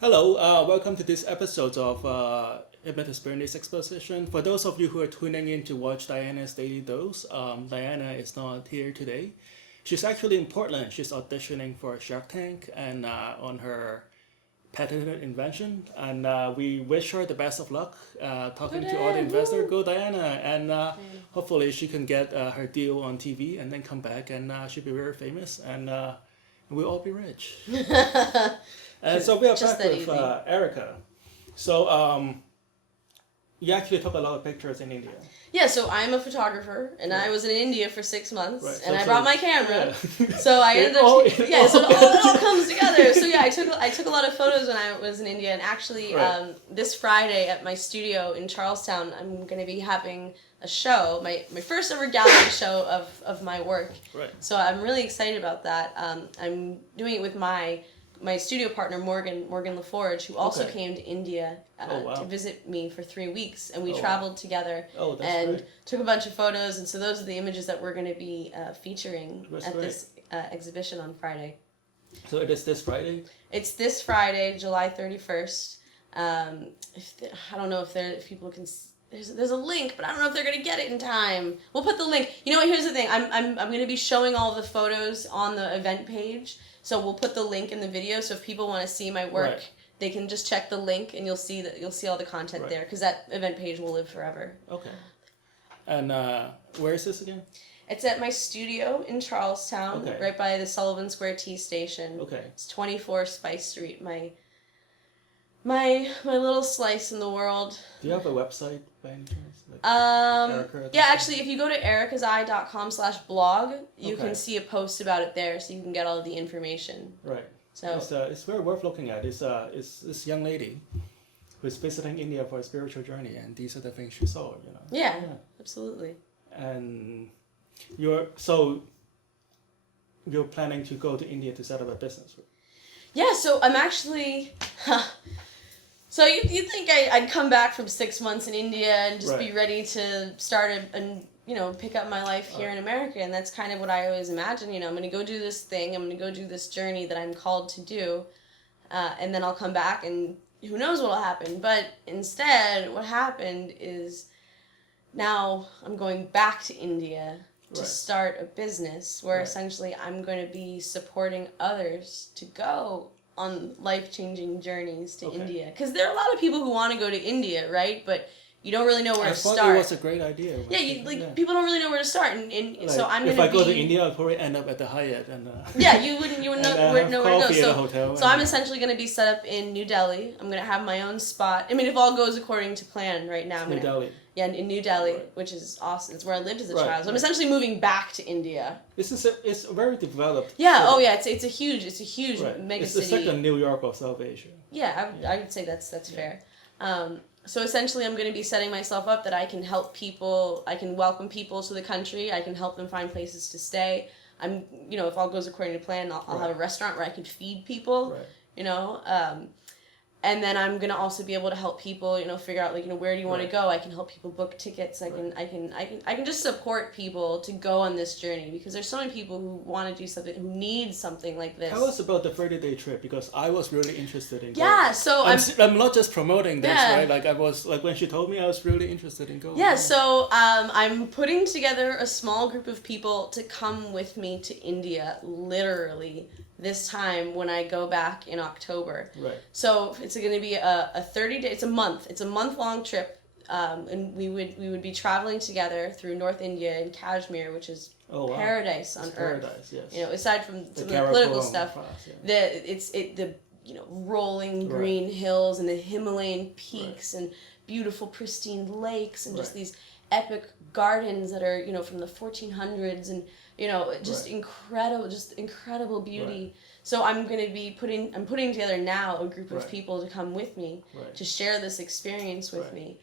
Hello, welcome to this episode of Hypnotist Exposition. For those of you who are tuning in to watch Diana's Daily Dose, Diana is not here today. She's actually in Portland. She's auditioning for Shark Tank and on her patented invention. And we wish her the best of luck talking to all the investors. Go Diana! And hopefully she can get her deal on TV and then come back and she'll be very famous and we'll all be rich. And so we are back with Erica. So you actually took a lot of pictures in India. Yeah, so I'm a photographer, and I was in India for 6 months, Right, and I brought my camera. Yeah. So I ended up, so it all comes together. So yeah, I took a lot of photos when I was in India, and actually this Friday at my studio in Charlestown, I'm going to be having a show, my first ever gallery show of my work. Right. So I'm really excited about that. I'm doing it with my studio partner Morgan LaForge, who also came to India to visit me for 3 weeks, and we traveled together and took a bunch of photos, and so those are the images that we're going to be featuring this exhibition on Friday. So it is this Friday? It's this Friday, July 31st. I don't know if people can. There's a link, but I don't know if they're gonna get it in time. We'll put the link. You know what? Here's the thing. I'm gonna be showing all the photos on the event page. So we'll put the link in the video. So if people want to see my work, they can just check the link, and you'll see all the content there, because that event page will live forever. Okay. And where is this again? It's at my studio in Charlestown, right by the Sullivan Square T station. Okay. It's 24 Spice Street. My little slice in the world. Do you have a website by any chance? Yeah, actually, if you go to ericazai.com/blog, you can see a post about it there, so you can get all of the information. Right. So it's very worth looking at. It's this young lady who's visiting India for a spiritual journey, and these are the things she saw. Yeah, absolutely. And you're planning to go to India to set up a business. Yeah, so I'm actually. So you think I'd come back from 6 months in India and just be ready to start and pick up my life here in America, and that's kind of what I always imagine. I'm going to go do this thing, I'm going to go do this journey that I'm called to do, and then I'll come back and who knows what'll happen. But instead, what happened is now I'm going back to India to start a business where essentially I'm going to be supporting others to go on life-changing journeys to India. Because there are a lot of people who want to go to India, right? But you don't really know where to start. I thought it was a great idea. People don't really know where to start. And so I'm going to If I go to India, I'll probably end up at the Hyatt. You wouldn't know where to go. So I'm essentially going to be set up in New Delhi. I'm going to have my own spot. I mean, if all goes according to plan right now. New Delhi. Yeah, in New Delhi, which is awesome. It's where I lived as a child. So I'm essentially moving back to India. It's very developed. Yeah. Oh, yeah. It's a huge mega city. It's like the New York of South Asia. Yeah, I would say that's fair. So essentially, I'm going to be setting myself up that I can help people. I can welcome people to the country. I can help them find places to stay. If all goes according to plan, I'll have a restaurant where I can feed people. Right. And then I'm gonna also be able to help people, figure out where do you want to go. I can help people book tickets. I can just support people to go on this journey, because there's so many people who want to do something, who need something like this. Tell us about the 30-day trip, because I was really interested in going. Yeah, so I'm not just promoting this, right? Like I was when she told me, I was really interested in going. Yeah, so I'm putting together a small group of people to come with me to India, literally, this time when I go back in October. Right. So it's going to be a 30-day, it's a month-long trip, and we would be traveling together through North India and Kashmir, which is paradise on earth. Paradise, yes. Aside from some of the political stuff, the rolling green hills and the Himalayan peaks and beautiful pristine lakes and just these epic gardens that are from the 1400s and incredible beauty. Right. So I'm putting together now a group of people to come with me to share this experience with me,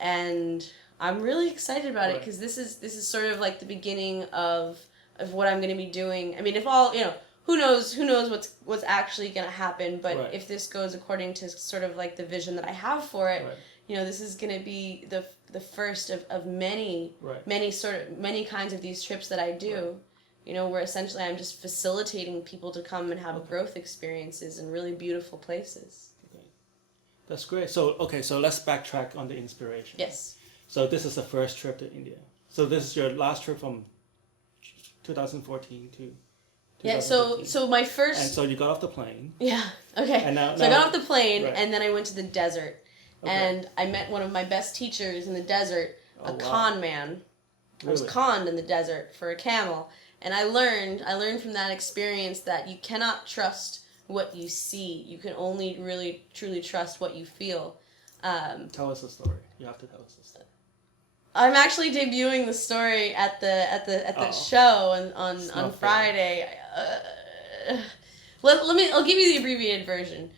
and I'm really excited about it, because this is sort of like the beginning of what I'm going to be doing. I mean, if all who knows what's actually going to happen, but if this goes according to sort of like the vision that I have for it. This is going to be the first of many kinds of these trips that I do, where essentially I'm just facilitating people to come and have growth experiences in really beautiful places. Okay. That's great. So let's backtrack on the inspiration. Yes. So this is the first trip to India. So this is your last trip from 2014 to 2015. Yeah, so my first... And so you got off the plane. Yeah, okay. And now, I got off the plane, right. and then I went to the desert. Okay. And I met one of my best teachers in the desert, a con man. Really? I was conned in the desert for a camel. And I learned from that experience that you cannot trust what you see. You can only really, truly trust what you feel. Tell us a story. You have to tell us a story. I'm actually debuting the story at the show on Friday. I'll give you the abbreviated version.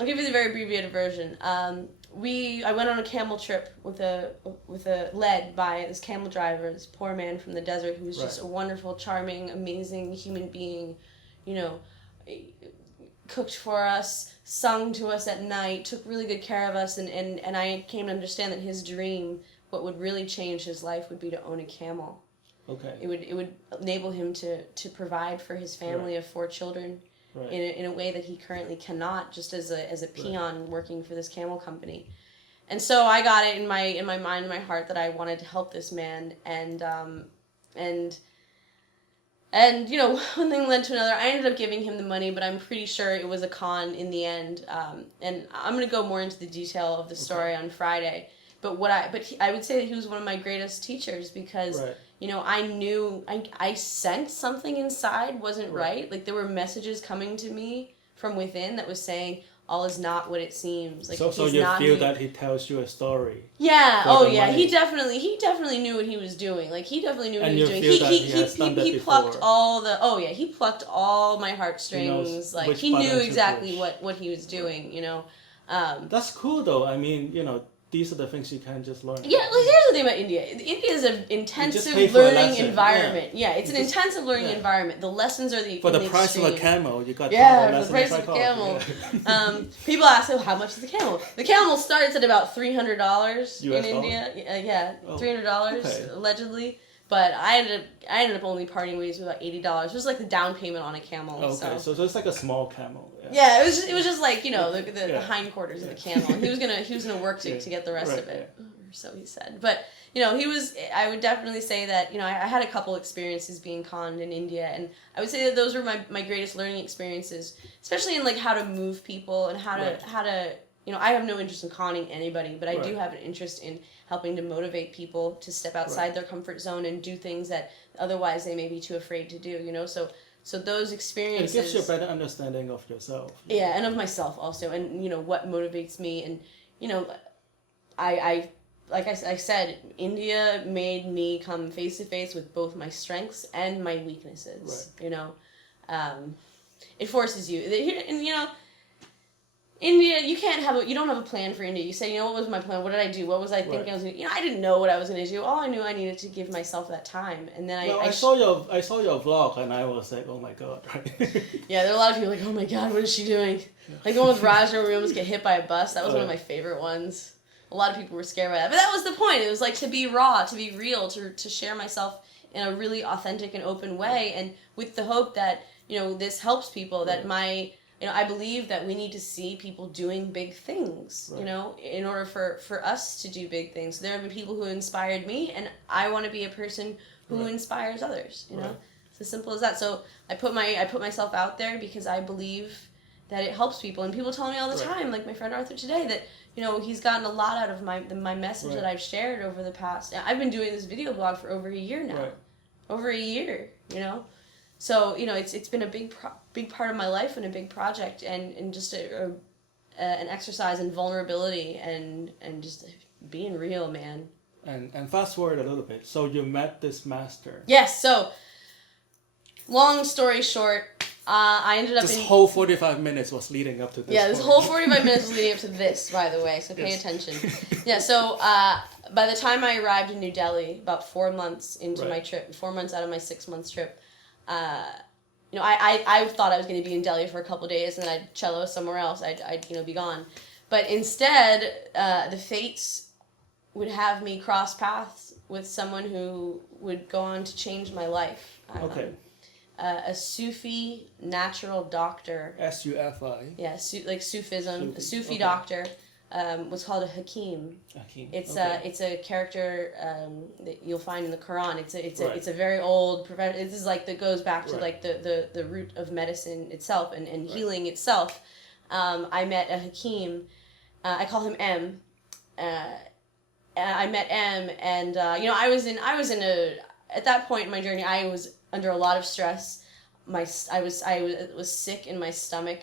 I'll give you the very abbreviated version. I went on a camel trip with a led by this camel driver, this poor man from the desert who was just a wonderful, charming, amazing human being, cooked for us, sung to us at night, took really good care of us, and I came to understand that his dream, what would really change his life, would be to own a camel. Okay. It would enable him to provide for his family of 4 children. Right. In a way that he currently cannot, just as a peon working for this camel company. And so I got it in my mind and my heart that I wanted to help this man, and one thing led to another. I ended up giving him the money, but I'm pretty sure it was a con in the end. And I'm going to go more into the detail of the story on Friday. But I would say that he was one of my greatest teachers because I knew I sensed something inside wasn't right. Like there were messages coming to me from within that was saying all is not what it seems. Like so you feel that he tells you a story. Yeah. Oh yeah. Money. He definitely knew what he was doing. Like he definitely knew what he was doing. He plucked he plucked all my heartstrings. Like he knew exactly what he was doing. That's cool though. I mean, these are the things you can't just learn. Yeah, like here's the thing about India. India is an intensive learning environment. Yeah, it's an intensive learning environment. The lessons are for the price of a camel, you got for the price of a camel. Yeah. People ask, how much is the camel? The camel starts at about $300 in India. $300 allegedly. But I ended up only parting ways with about $80. It was like the down payment on a camel. Okay, so it's like a small camel. Yeah, it was just like the hindquarters of the camel. He was gonna work to get the rest of it, or so he said. But he was. I would definitely say that I had a couple experiences being conned in India, and I would say that those were my greatest learning experiences, especially in like how to move people and how to. I have no interest in conning anybody, but I do have an interest in helping to motivate people to step outside their comfort zone and do things that otherwise they may be too afraid to do, So those experiences... It gives you a better understanding of yourself. Yeah, and of myself also, and, what motivates me. And, I like I said, India made me come face-to-face with both my strengths and my weaknesses, It forces you. And, India, you don't have a plan for India. You say, what was my plan? What did I do? What was I thinking I was going to do? I didn't know what I was going to do. All I knew I needed to give myself that time. And then I saw your vlog and I was like, oh my God. Yeah, there are a lot of people like, oh my God, what is she doing? Like the one with Raja where we almost get hit by a bus. That was one of my favorite ones. A lot of people were scared by that. But that was the point. It was like to be raw, to be real, to share myself in a really authentic and open way. And with the hope that, this helps people, that I believe that we need to see people doing big things, in order for us to do big things. There have been people who inspired me, and I want to be a person who inspires others, It's as simple as that. So I put myself out there because I believe that it helps people. And people tell me all the time, like my friend Arthur today, that, he's gotten a lot out of my message that I've shared over the past... I've been doing this video blog for over a year now. Right. Over a year, So, it's been a big part of my life and a big project and just an exercise in vulnerability and just being real, man. And fast forward a little bit. So you met this master. Yes, so long story short, I ended up This whole 45 minutes was leading up to this. Yeah, this whole 45 minutes was leading up to this, by the way, so pay attention. Yeah, so by the time I arrived in New Delhi, about 4 months into my trip, 4 months out of my 6-month trip, I thought I was going to be in Delhi for a couple of days and then I'd cello somewhere else. I'd be gone. But instead, the fates would have me cross paths with someone who would go on to change my life. Okay. a Sufi natural doctor. SUFI. Yeah, like Sufism. A Sufi okay. doctor. Was called a Hakim. Hakim. It's okay. it's a character that you'll find in the Quran. It's right. a very old This is like that goes back to right. like the root of medicine itself and right. healing itself. I met a Hakim. I call him M. I met M, and I was in at that point in my journey, I was under a lot of stress. I was sick in my stomach,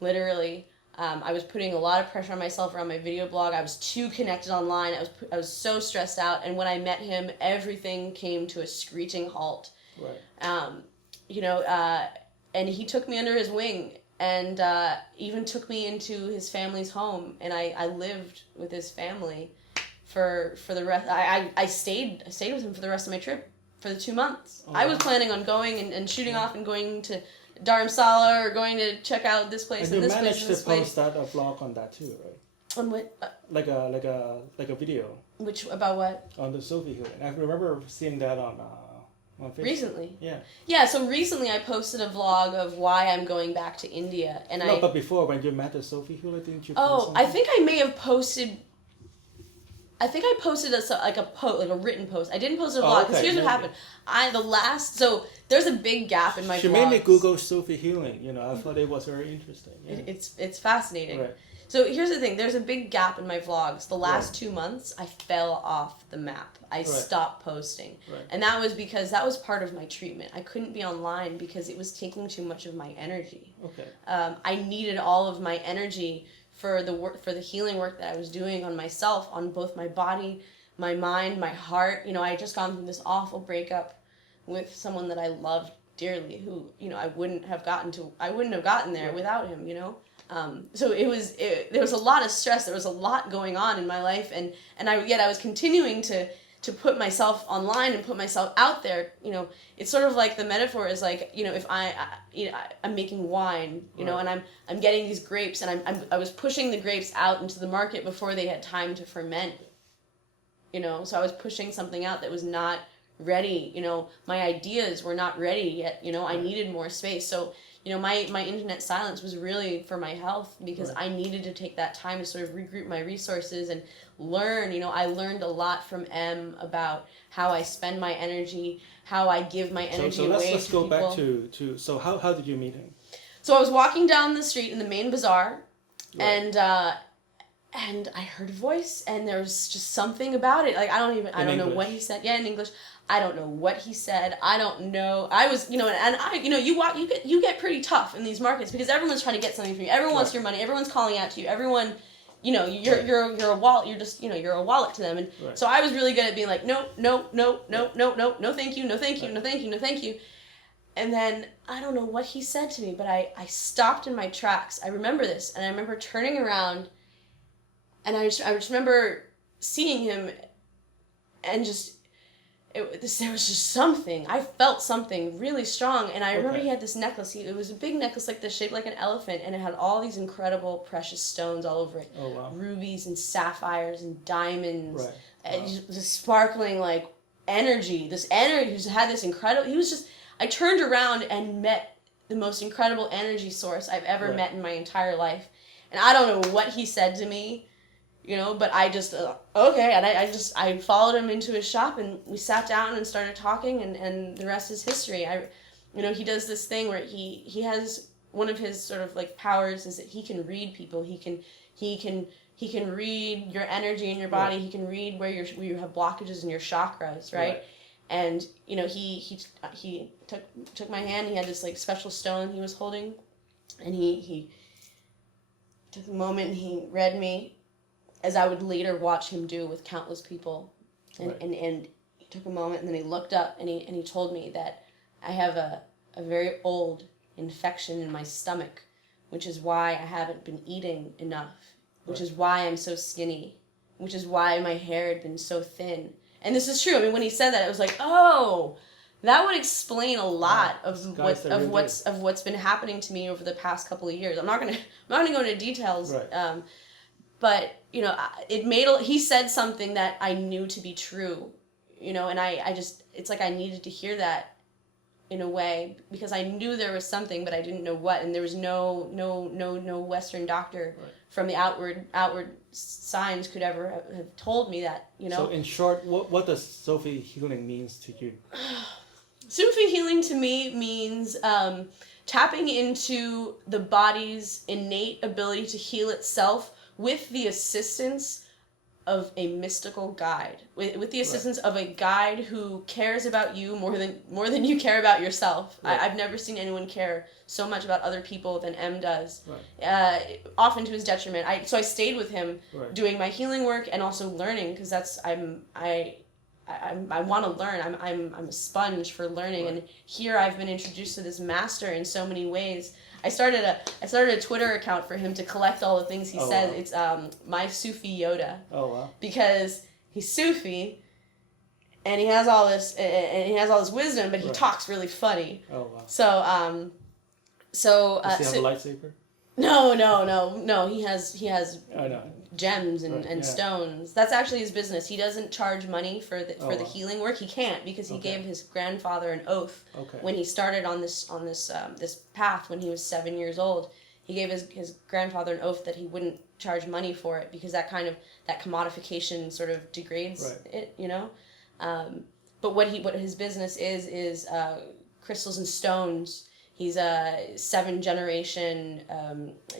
literally. I was putting a lot of pressure on myself around my video blog. I was too connected online. I was so stressed out, and when I met him, everything came to a screeching halt. Right. And he took me under his wing, and even took me into his family's home, and I lived with his family for the rest. I stayed with him for the rest of my trip for the 2 months. Oh, I was planning on going and shooting off and going to Dharamsala or going to check out this place and this place and this place. And you managed to post that a vlog on that too, right? On what? Like a video. Which about what? On the Sophie healing. I remember seeing that on Facebook. Recently. Yeah. Yeah. So recently, I posted a vlog of why I'm going back to India, and but before when you met the Sophie healer, didn't you? Oh, I think I may have posted. I think I posted a written post. I didn't post a vlog because here's what happened. So there's a big gap in my vlogs. She made me Google Sophie healing. I thought it was very interesting. Yeah. It's fascinating. Right. So here's the thing. There's a big gap in my vlogs. The last 2 months, I fell off the map. I stopped posting. Right. And that was because that was part of my treatment. I couldn't be online because it was taking too much of my energy. Okay. I needed all of my energy for the work, for the healing work that I was doing on myself, on both my body, my mind, my heart. I had just gone through this awful breakup with someone that I loved dearly, who I wouldn't have gotten there without him. So there was a lot of stress. There was a lot going on in my life, and I was continuing to put myself online and put myself out there. It's sort of like the metaphor is like, if I'm making wine, and I'm getting these grapes, and I was pushing the grapes out into the market before they had time to ferment. So I was pushing something out that was not ready. My ideas were not ready yet. I needed more space. So my internet silence was really for my health, because I needed to take that time to sort of regroup my resources and learn. I learned a lot from M about how I spend my energy, how I give my energy away to people. Let's go back to so how did you meet him? So I was walking down the street in the main bazaar, and I heard a voice, and there was just something about it. Like I don't know what he said. Yeah, in English. I don't know what he said. I don't know. I was, you get pretty tough in these markets because everyone's trying to get something from you. Everyone wants your money. Everyone's calling out to you. Everyone, you're a wallet. You're just, you're a wallet to them. And so I was really good at being like, no, thank you, no, thank you, no, thank you, no, thank you. And then I don't know what he said to me, but I stopped in my tracks. I remember this, and I remember turning around, and I just remember seeing him, and just. There was just something. I felt something really strong, and I remember he had this necklace. It was a big necklace like this, shaped like an elephant, and it had all these incredible precious stones all over it. Oh, wow. Rubies and sapphires and diamonds. Right. And just sparkling like energy. This energy, he had this incredible. I turned around and met the most incredible energy source I've ever met in my entire life, and I don't know what he said to me. But I just, okay, and I followed him into his shop, and we sat down and started talking, and the rest is history. He does this thing where he has, one of his sort of like powers is that he can read people. He can read your energy in your body. He can read where you have blockages in your chakras, right? And, he took my hand. He had this like special stone he was holding, and he took a moment and he read me, as I would later watch him do with countless people. And he took a moment, and then he looked up, and he told me that I have a very old infection in my stomach, which is why I haven't been eating enough, which is why I'm so skinny, which is why my hair had been so thin. And this is true. I mean, when he said that, it was like, oh, that would explain a lot of what's been happening to me over the past couple of years. I'm not gonna go into details. Right. But, he said something that I knew to be true, and I just, it's like I needed to hear that. in a way, because I knew there was something, but I didn't know what, and there was no Western doctor from the outward signs could ever have told me that, you know. So in short, what does Sufi healing means to you? Sufi healing to me means tapping into the body's innate ability to heal itself with the assistance of a mystical guide, with the assistance of a guide who cares about you more than you care about yourself. I've never seen anyone care so much about other people than M does, often to his detriment. So I stayed with him doing my healing work and also learning, because I want to learn. I'm a sponge for learning, and here I've been introduced to this master in so many ways. I started a Twitter account for him to collect all the things he says. Wow. It's my Sufi Yoda. Oh wow! Because he's Sufi, and he has all this wisdom, but he talks really funny. Oh wow! So does he have a lightsaber? No. He has gems and stones. That's actually his business. He doesn't charge money for the healing work. He can't, because he gave his grandfather an oath when he started on this path when he was 7 years old. He gave his grandfather an oath that he wouldn't charge money for it, because that commodification sort of degrades it, you know. But what his business is crystals and stones. He's a 7th generation,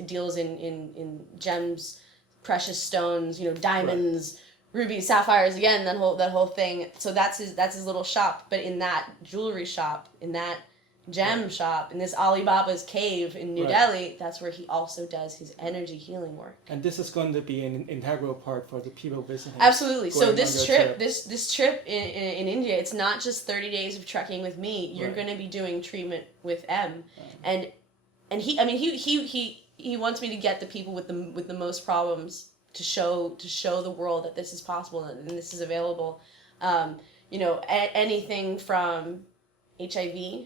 deals in gems, precious stones, diamonds, rubies, sapphires. Again, that whole thing. So that's his little shop. But in that jewelry shop, in that gem shop, in this Alibaba's cave in New Delhi, that's where he also does his energy healing work. And this is going to be an integral part for the people visiting. Absolutely. So this trip, this trip in India, it's not just 30 days of trekking with me. You're going to be doing treatment with M, and he wants me to get the people with the most problems to show the world that this is possible and this is available. Anything from HIV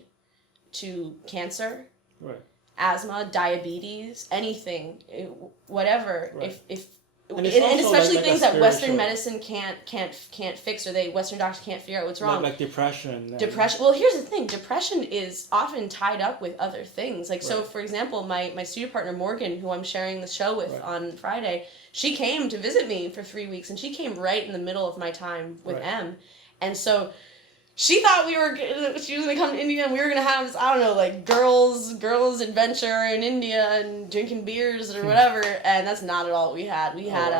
to cancer, asthma, diabetes, anything, whatever. If and especially things that Western medicine can't fix, or Western doctors can't figure out what's wrong. Like depression. Depression. Well, here's the thing. Depression is often tied up with other things. So, for example, my studio partner Morgan, who I'm sharing the show with on Friday, she came to visit me for 3 weeks, and she came right in the middle of my time with M, and so. She thought she was going to come to India and we were going to have this, I don't know, like girls adventure in India and drinking beers or whatever, and that's not at all what we had. We had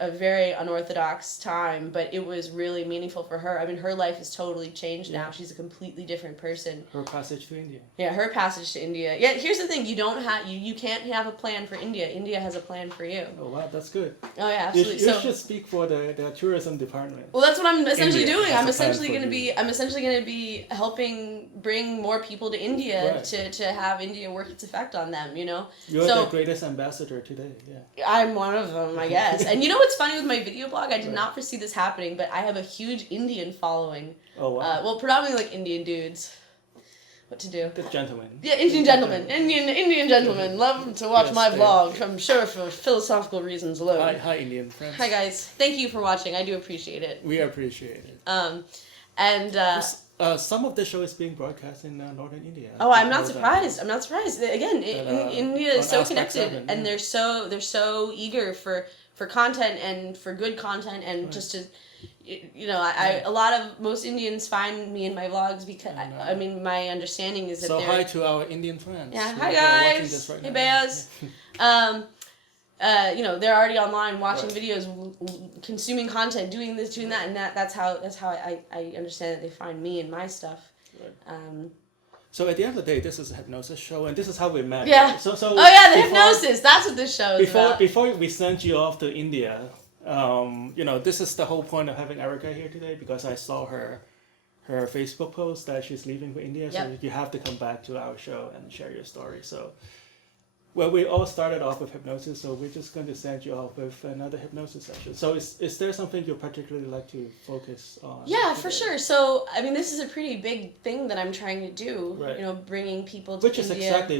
a very unorthodox time, but it was really meaningful for her. I mean, her life is totally changed now. She's a completely different person. Her passage to India. Yeah, her passage to India. Yeah, here's the thing. You don't have, you can't have a plan for India. India has a plan for you. Oh, wow, that's good. Oh, yeah, absolutely. You should speak for the tourism department. Well, that's what I'm essentially doing. I'm essentially going to be helping bring more people to India to have India work its effect on them, You're the greatest ambassador today, I'm one of them, I guess. And what's funny with my video blog? I did not foresee this happening, but I have a huge Indian following. Oh, wow. Well, predominantly like Indian dudes. What to do? Good gentlemen. Yeah, Indian gentlemen. Indian gentlemen love to watch my vlog, I'm sure for philosophical reasons alone. Hi, Indian friends. Hi, guys. Thank you for watching. I do appreciate it. We appreciate it. Some of the show is being broadcast in northern India. Oh, I'm not surprised. Again, India is so connected, and they're so eager for content and for good content, and just to, most Indians find me in my vlogs because my understanding is that so hi to our Indian friends. Yeah, hi guys. Hey Bears. They're already online watching videos, consuming content, doing this, doing that, and that's how I understand that they find me and my stuff. Right. So at the end of the day, this is a hypnosis show, and this is how we met. Yeah. So the hypnosis. That's what this show is about. Before we sent you off to India, this is the whole point of having Erica here today, because I saw her Facebook post that she's leaving for India. So you have to come back to our show and share your story. So. Well, we all started off with hypnosis, so we're just going to send you off with another hypnosis session. So is there something you particularly like to focus on? Yeah, today? For sure. So, this is a pretty big thing that I'm trying to do, bringing people to India. Which is exactly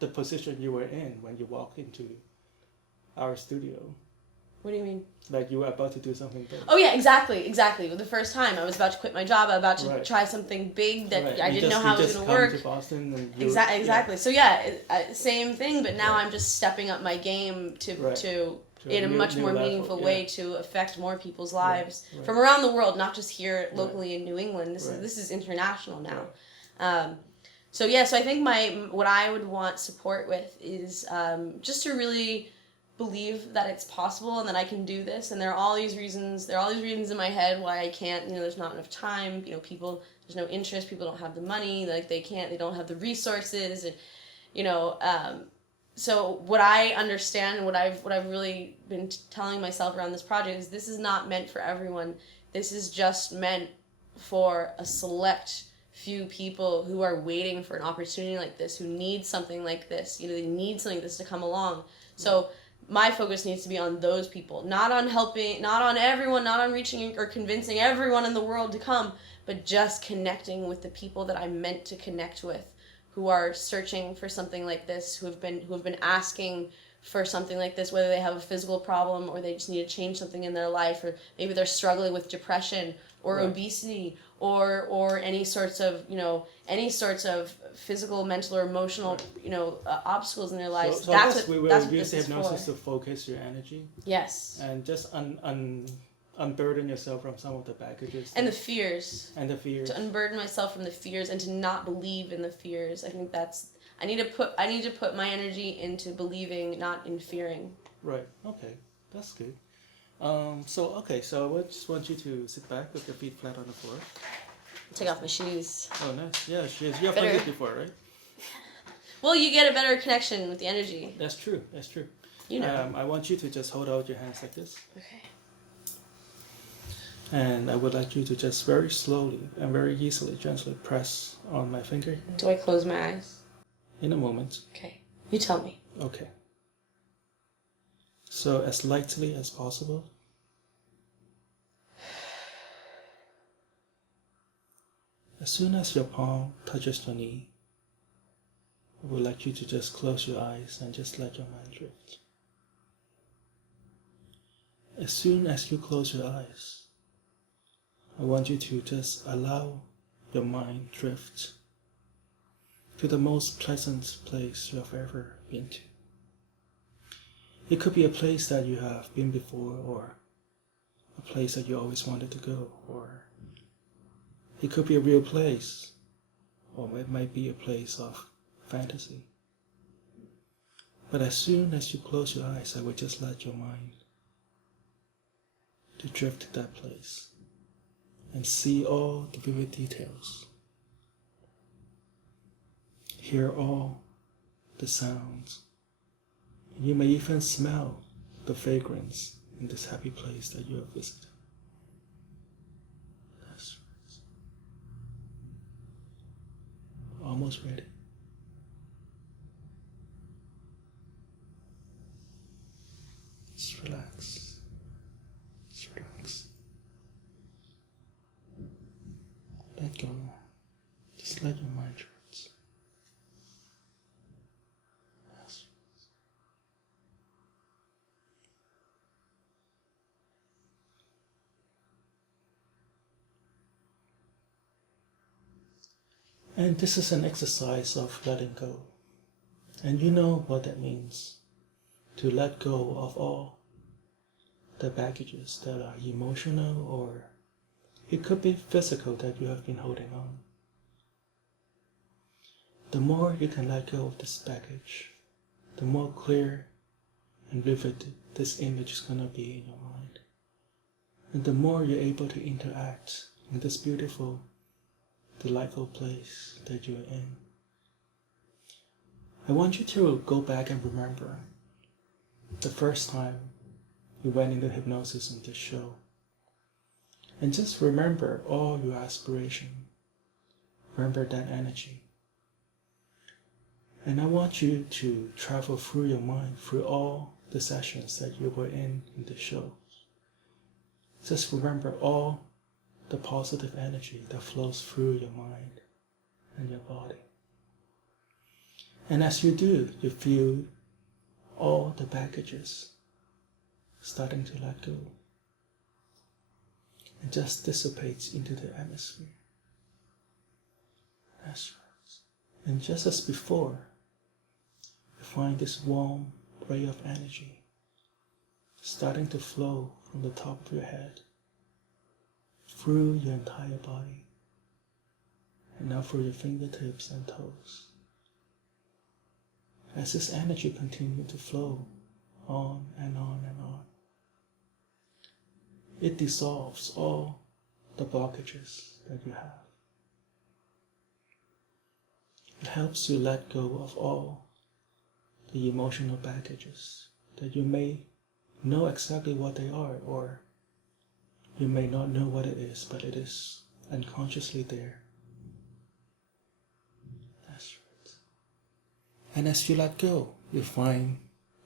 the position you were in when you walked into our studio. What do you mean? Like you were about to do something big. Oh yeah, exactly. The first time I was about to quit my job, I was about to Right. try something big that Right. I didn't know how it was going to work. To Boston and Exactly. So yeah, same thing, but now Right. I'm just stepping up my game to To in a much more level, meaningful way to affect more people's lives Right. from around the world, not just here locally in New England. This is international now. Right. So I think what I would want support with is just to really believe that it's possible and that I can do this. And there are all these reasons in my head why I can't. There's not enough time. People, there's no interest. People don't have the money. Like they don't have the resources. And so what I understand and what I've really been telling myself around this project is this is not meant for everyone. This is just meant for a select few people who are waiting for an opportunity like this, who need something like this. They need something like this to come along. So my focus needs to be on those people, not on helping, not on everyone, not on reaching or convincing everyone in the world to come, but just connecting with the people that I'm meant to connect with, who are searching for something like this, who have been asking for something like this, whether they have a physical problem or they just need to change something in their life, or maybe they're struggling with depression or obesity or any sorts of physical, mental, or emotional obstacles in their lives. So that's we what will use this is hypnosis for. to focus your energy. Yes. And just unburden yourself from some of the baggages and the fears. To unburden myself from the fears and to not believe in the fears. I think I need to put my energy into believing, not in fearing. Right. Okay. That's good. So I just want you to sit back with your feet flat on the floor. Take off my shoes. Oh, nice. Yeah, shoes. You have done this before, right? Well, you get a better connection with the energy. That's true. I want you to just hold out your hands like this. Okay. And I would like you to just very slowly and very easily, gently press on my finger. Do I close my eyes? In a moment. Okay. You tell me. Okay. So as lightly as possible. As soon as your palm touches your knee, I would like you to just close your eyes and just let your mind drift. As soon as you close your eyes, I want you to just allow your mind drift to the most pleasant place you have ever been to. It could be a place that you have been before, or a place that you always wanted to go, or it could be a real place, or it might be a place of fantasy. But as soon as you close your eyes, I would just let your mind to drift to that place and see all the vivid details. Hear all the sounds. You may even smell the fragrance in this happy place that you have visited. That's right. Almost ready. Just relax. Just relax. Let go. Just let your mind drift. Yes. And this is an exercise of letting go. And you know what that means. To let go of all the baggages that are emotional, or it could be physical that you have been holding on. The more you can let go of this baggage, the more clear and vivid this image is going to be in your mind. And the more you're able to interact in this beautiful, delightful place that you're in. I want you to go back and remember the first time you went into hypnosis in this show. And just remember all your aspiration. Remember that energy. And I want you to travel through your mind, through all the sessions that you were in the show. Just remember all the positive energy that flows through your mind and your body. And as you do, you feel all the baggages starting to let go. It just dissipates into the atmosphere. That's right. And just as before, you find this warm ray of energy starting to flow from the top of your head through your entire body, and now through your fingertips and toes. As this energy continues to flow on and on and on, it dissolves all the blockages that you have. It helps you let go of all the emotional baggages that you may know exactly what they are, or you may not know what it is, but it is unconsciously there. That's right. And as you let go, you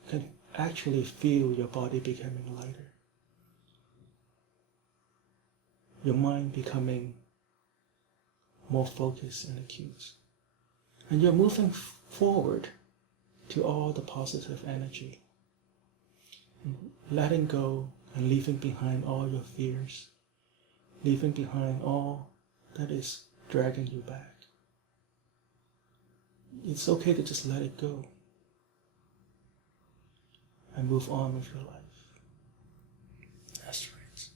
can actually feel your body becoming lighter. Your mind becoming more focused and acute. And you're moving forward to all the positive energy, letting go and leaving behind all your fears, leaving behind all that is dragging you back. It's okay to just let it go and move on with your life. That's right.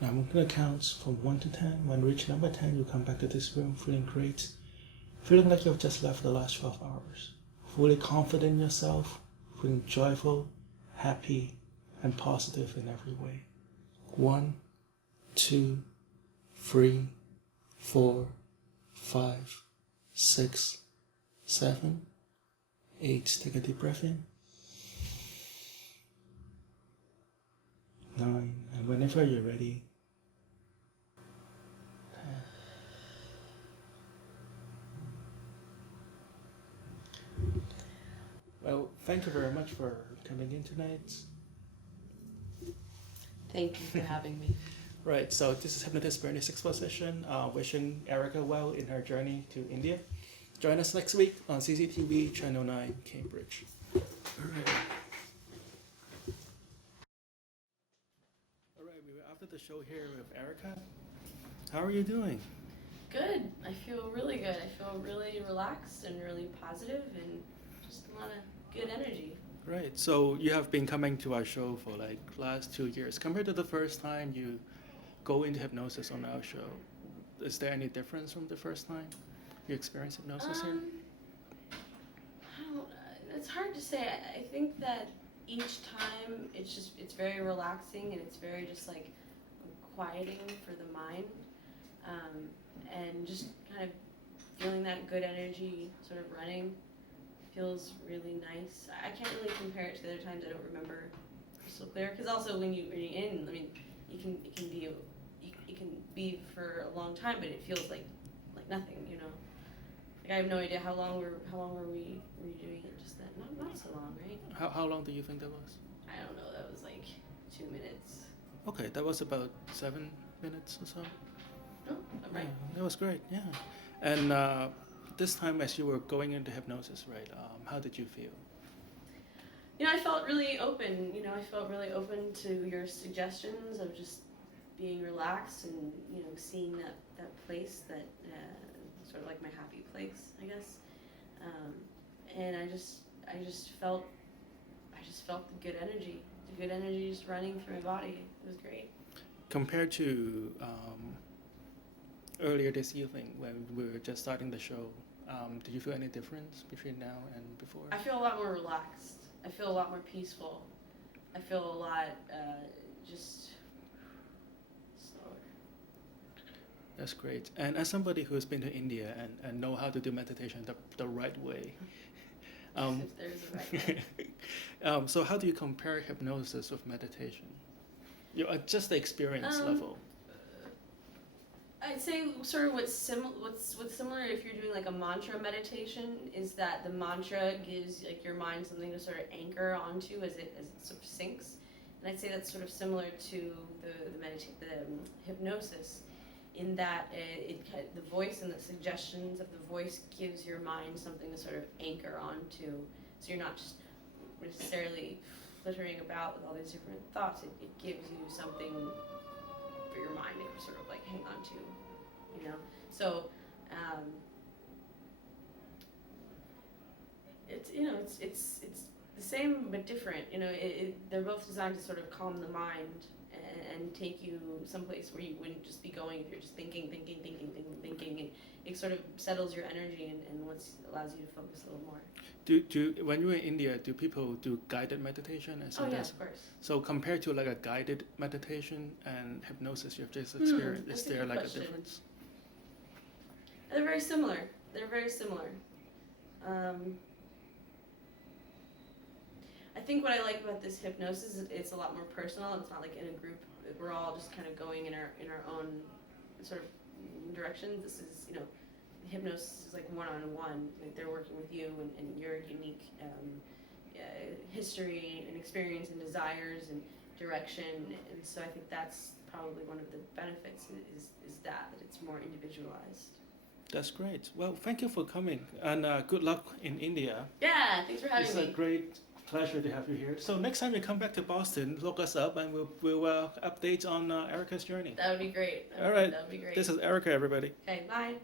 Now I'm going to count from 1 to 10. When you reach number 10, you come back to this room feeling great, feeling like you've just left the last 12 hours, fully confident in yourself, feeling joyful, happy, and positive in every way. 1, 2, 3, 4, 5, 6, 7, 8. Take a deep breath in. 9. And whenever you're ready, 10. Well, thank you very much for coming in tonight. Thank you for having me. Right, so this is Hypnotist Bernie's Exposition, wishing Erica well in her journey to India. Join us next week on CCTV Channel 9, Cambridge. All right. We were after the show here with Erica. How are you doing? Good. I feel really good. I feel really relaxed and really positive and just a lot of good energy. Right. So you have been coming to our show for like last 2 years. Compared to the first time you go into hypnosis on our show, is there any difference from the first time you experienced hypnosis here? It's hard to say. I think that each time it's very relaxing and it's very just like quieting for the mind, and just kind of feeling that good energy sort of running feels really nice. I can't really compare it to the other times. I don't remember crystal clear, because also when you're in, I mean, you can be for a long time, but it feels like nothing, you know. Like I have no idea how long were we doing it just then? Not so long, right? How long do you think that was? I don't know. That was like 2 minutes. Okay, that was about 7 minutes or so. Oh, right. Yeah, that was great. Yeah, and this time as you were going into hypnosis, right? How did you feel? You know, I felt really open. You know, I felt really open to your suggestions of just being relaxed and, you know, seeing that place that sort of like my happy place, I guess. And I just felt the good energy. The good energy just running through my body. It was great. Compared to earlier this evening when we were just starting the show, did you feel any difference between now and before? I feel a lot more relaxed. I feel a lot more peaceful. I feel a lot just slower. That's great. And as somebody who's been to India and know how to do meditation the right way, if there's a right way. So how do you compare hypnosis with meditation? Just the experience level. I'd say sort of what's similar if you're doing like a mantra meditation is that the mantra gives like your mind something to sort of anchor onto as it sort of sinks, and I'd say that's sort of similar to the hypnosis, in that the voice and the suggestions of the voice gives your mind something to sort of anchor onto, so you're not just necessarily flittering about with all these different thoughts, it gives you something for your mind to sort of like hang on to, you know. So it's, you know, it's the same but different. You know, they're both designed to sort of calm the mind and take you someplace where you wouldn't just be going if you're just thinking, and it sort of settles your energy and allows you to focus a little more. When you're in India, do people do guided meditation? And oh yeah, of course. So compared to like a guided meditation and hypnosis you've just experienced, is there like a difference? They're very similar. They're very similar. I think what I like about this hypnosis is it's a lot more personal. It's not like in a group. We're all just kind of going in our own sort of directions. This is, you know, hypnosis is like one-on-one. Like they're working with you and your unique history and experience and desires and direction. And so I think that's probably one of the benefits is that it's more individualized. That's great. Well, thank you for coming, and good luck in India. Yeah, thanks for having me. It's a great pleasure to have you here. So next time you come back to Boston, look us up, and we'll update on Erica's journey. That would be great. All right. That would be great. This is Erica, everybody. Okay, bye.